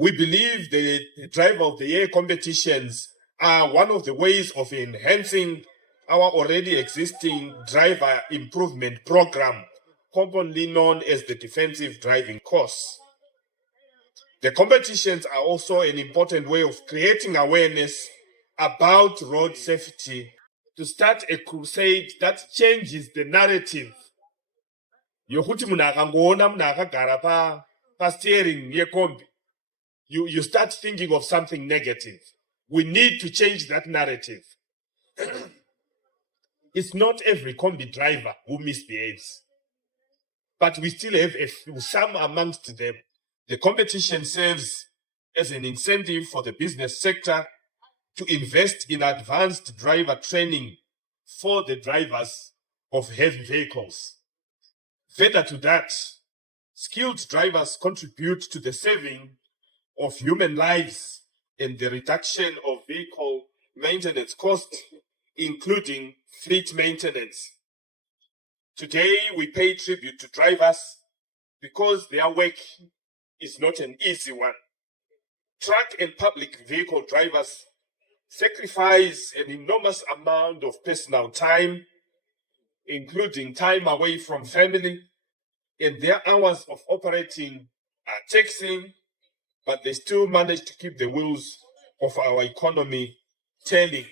We believe the Driver of the Year competitions are one of the ways of enhancing our already existing driver improvement program, commonly known as the defensive driving course. The competitions are also an important way of creating awareness about road safety, to start a crusade that changes the narrative. Yokuti munhu akangoona munhu akagara pa steering yekombi, you start thinking of something negative. We need to change that narrative. It's not every kombi driver who misbehaves, but we still have some amongst them. The competition serves as an incentive for the business sector to invest in advanced driver training for the drivers of heavy vehicles. Further to that, skilled drivers contribute to the saving of human lives and the reduction of vehicle maintenance costs, including fleet maintenance. Today, we pay tribute to drivers because their work is not an easy one. Truck and public vehicle drivers sacrifice an enormous amount of personal time, including time away from family, and their hours of operating are taxing, but they still manage to keep the wheels of our economy turning.